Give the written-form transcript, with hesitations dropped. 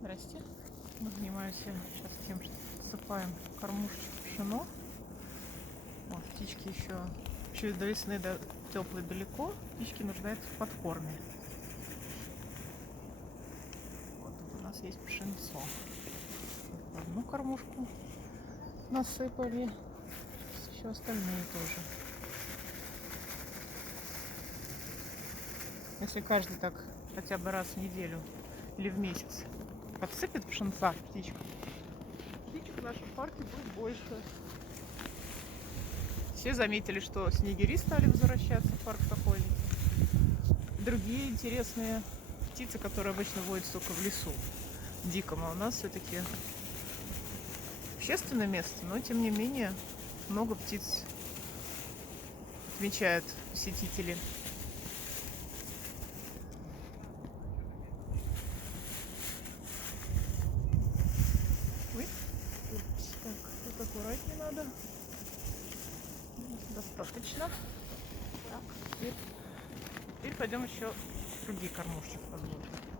Здрасте. Мы занимаемся сейчас тем, что засыпаем кормушечку пшено. Вот, птички еще до весны, до теплой далеко. Птички нуждаются в подкорме. Вот тут у нас есть пшенцо. Одну кормушку насыпали. Еще остальные тоже. Если каждый так хотя бы раз в неделю или в месяц подсыпет пшенца птичкам, птичек в нашем парке будет больше. Все заметили, что снегири стали возвращаться в парк Сокольники. Другие интересные птицы, которые обычно водятся только в лесу диком, а у нас все-таки общественное место, но тем не менее много птиц отмечают посетители. Ой. Так, тут аккуратнее надо. Достаточно. Так, теперь пойдем еще другие кормушки подложим.